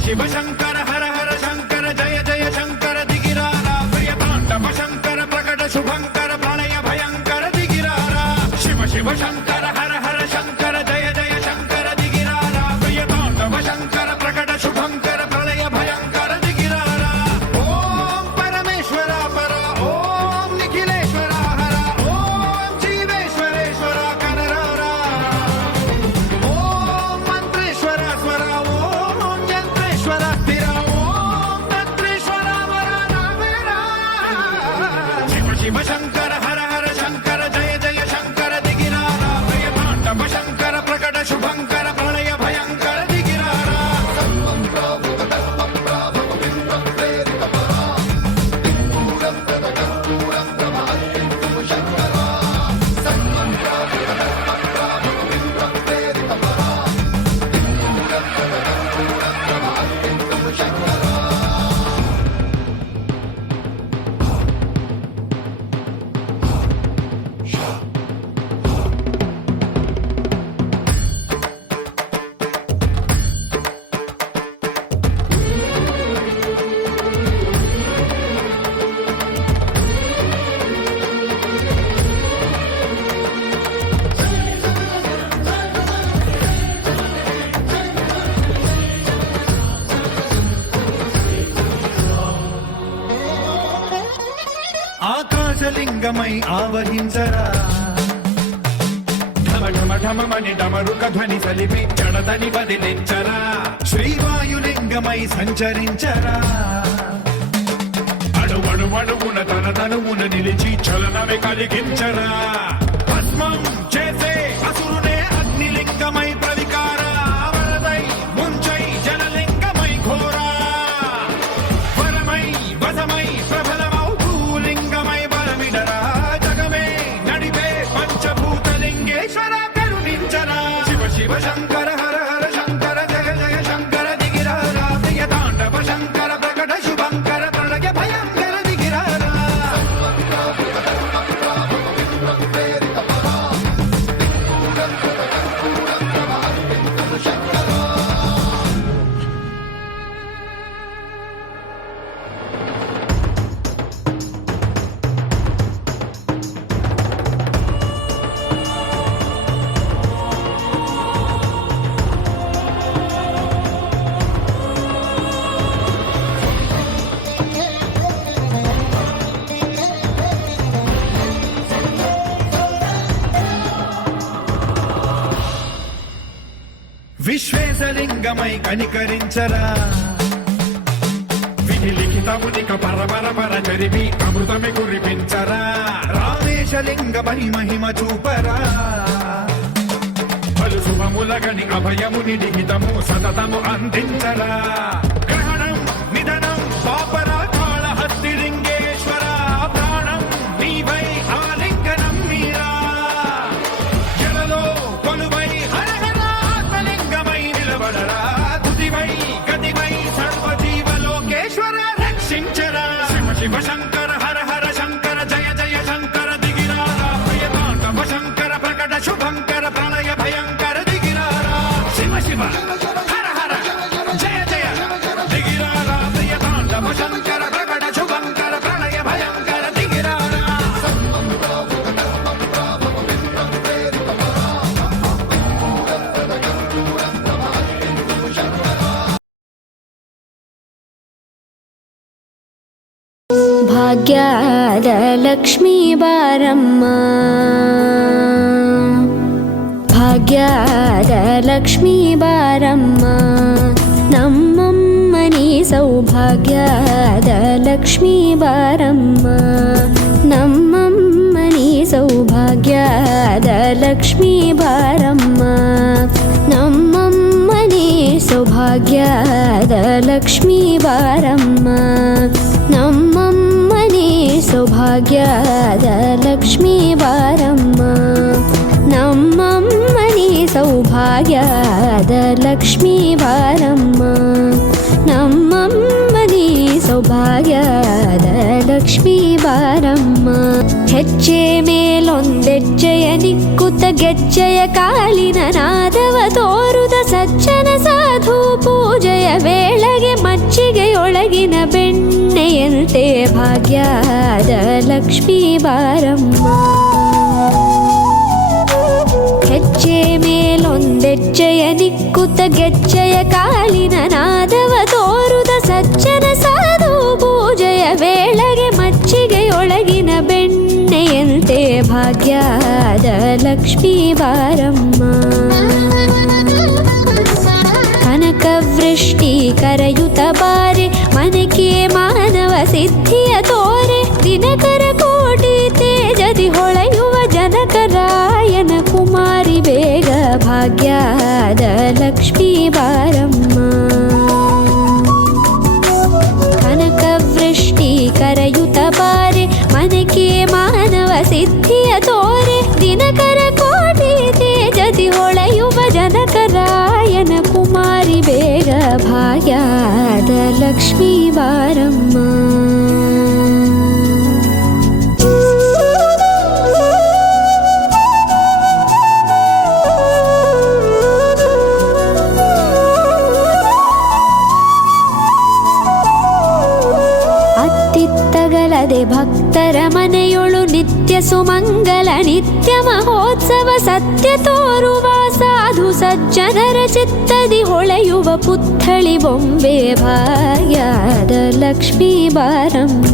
శివ శంకర హర హర శంకర జయ జయ శంకర దిగిరారా ప్రియతాండవ శంకర ప్రకట శుభంకర ప్రళయ భయంకర దిగిరారా శివ శివ శంకర హర హర శంకర జయ జయ శంకర దిగిరారా ప్రియతాండవ శంకర ప్రకట శుభంకర ప్రళయ భయంకర దిగిరారా ఓం పరమేశ్వర పర ఓం నిఖిలేశ్వర హర ఓం జీవేశ్వరేశ్వర కనరారా ఓం మంత్రేశ్వర స్వర ఓం యంత్రేశ్వర స్థిర ఓం తంత్రేశ్వర వరరామేరా శివ శివ శంకర హర హర శంకర జయ జయ శంకర దిగిరారా ప్రియతాండవ శంకర ప్రకట శుభంకర ప్రళయ భయంకర దిగిరారా ఆకాశలింగమై ఆవహించరా ఢమ ఢమ ఢమమని డమరుక ధ్వని సలిపి జడదని బదిలించరా శ్రీవాయులింగమై సంచరించరా అడుగడుగడుగున తన తనువున నిలిచి చలనమే కలిగించరా భస్మం చేసే అసురునే అగ్నిలింగమై ప్రవికారా వరదై ముంచై జనలింగమై ఘోరా వరమై వసమై ప్రబలమౌ భూలింగమై బలమిడరా జగమే నడిపే పంచభూతలింగేశ్వర కరుణించరా శివ శివ శంకర హర హర శంకర జయ జయ శంకర దిగిరారా ప్రియతాండవ శంకర ప్రకట శుభంకర ప్రళయ భయంకర దిగిరారా విశ్వేశలింగమై కనికరించరా విధి లిఖితమునిక పరపర పర జరిపి అమృతమి కురిపించరా రామేశలింగమై మహిమ చూపరా పలు శుభములగని అభయముని లిఖితము సతతము అందించరా గ్రహణం నిధనం పాపరా కాళహస్తి లింగేశ్వర ప్రాణం నీవై ఆలింగనం మీరా జలలో కొలువై హర హర ఆత్మలింగమై నిలబడరా తుదివై గతివై సర్వజీవలోకేశ్వర రక్షించరా శివ శివ శంకర హర హర శంకర జయ జయ శంకర దిగిరారా ప్రియతాండవ శంకర ప్రకట శుభంకర ప్రళయ భయంకర దిగిరారా శివ శివ హర హర జయ జయ దిగిరారా ప్రియతాండవ శంకర ప్రకట శుభంకర ప్రళయ భయంకర దిగిరారా ಭಾಗ್ಯದ ಲಕ್ಷ್ಮೀ ಬಾರಮ್ಮ ಭಾಗ್ಯದ ಲಕ್ಷ್ಮೀ ಬಾರಮ್ಮ ನಮ್ಮಮ್ಮನಿ ಸೌಭಾಗ್ಯದ ಲಕ್ಷ್ಮೀ ಬಾರಮ್ಮ ನಮ್ಮಮ್ಮನಿ ಸೌಭಾಗ್ಯದ ಲಕ್ಷ್ಮೀ ಬಾರಮ್ಮ ನಮ್ಮಮ್ಮನಿ ಸೌಭಾಗ್ಯದ ಲಕ್ಷ್ಮೀ ಬಾರಮ್ಮ ನಮ್ಮಮ್ಮನಿ ಸೌಭಾಗ್ಯದ ಲಕ್ಷ್ಮೀ ಬಾರಮ್ಮ ನಮ್ಮಮ್ಮನಿ ಸೌಭಾಗ್ಯದ ಲಕ್ಷ್ಮೀ ಬಾರಮ್ಮ ನಮ್ಮಮ್ಮ ನೀ ಸೌಭಾಗ್ಯದ ಲಕ್ಷ್ಮೀ ಬಾರಮ್ಮ. ಹೆಜ್ಜೆ ಮೇಲೊಂದೆಜ್ಜೆಯ ನಿಕ್ಕುತ್ತ ಗೆಜ್ಜೆಯ ಕಾಲಿನ ನಾದವ ತೋರುದ ಸಜ್ಜನ ಸಾಧು ಪೂಜೆಯ ವೇಳೆಗೆ ಮಜ್ಜಿಗೆಯೊಳಗಿನ ಬೆಣ್ಣೆಯಂತೆ ಭಾಗ್ಯದ ಲಕ್ಷ್ಮೀ ಬಾರಮ್ಮ. ಹೆಜ್ಜೆ ಮೇಲೊಂದೆಜ್ಜೆಯ ನಿಕ್ಕುತ್ತ ಗೆಜ್ಜೆಯ ಕಾಲಿನ ನಾದವ ತೋರುದ ಸಜ್ಜನ ಸಾಧು ಪೂಜೆಯ ವೇಳೆಗೆ ಮಜ್ಜಿಗೆಯೊಳಗಿನ ಬೆಣ್ಣೆಯಂತೆ ಭಾಗ್ಯದ ಲಕ್ಷ್ಮೀ ಬಾರಮ್ಮ. ಕನಕವೃಷ್ಟಿ ಕರೆಯುತ್ತ ಬಾರೆ ಮನಕೆ ಮಾನವ ಸಿದ್ಧಿಯ ತೋರೆ ದಿನಕರ ಕೋಟಿ ತೇಜದಿ ಹೊಳೆಯುವ ಜನಕರಾಯನ ಕುಮಾರಿ ಬೇಗ ಭಾಗ್ಯದ ಲಕ್ಷ್ಮೀ ಬಾರಮ್ಮ. ಕನಕವೃಷ್ಟಿ ಕರೆಯುತ್ತ ಬಾರೆ ಮನಕೆ ಮಾನವ ಸಿದ್ಧಿಯ ತೋರೆ ದಿನಕರ ಕೋಟಿ ತೇಜದಿ ಹೊಳೆಯುವ ಜನಕರಾಯನ ಕುಮಾರಿ ಬೇಗ ಭಾಗ್ಯದ ಲಕ್ಷ್ಮೀ ಬಾರಮ್ಮ. ಅತ್ತಿತ್ತಗಲದೆ ಭಕ್ತರ ಮನೆಯೊಳು ನಿತ್ಯ ಸುಮಂಗಲ ನಿತ್ಯ ಮಹೋತ್ಸವ ಸತ್ಯ ತೋರುವ ಸಾಧು ಸಜ್ಜನರ ಚಿತ್ತದಿ ಹೊಳೆಯುವ ಪುತ್ಥಳಿ ಬೊಂಬೆ ಭಾಗ್ಯದ ಲಕ್ಷ್ಮೀ ಬಾರಮ್ಮ.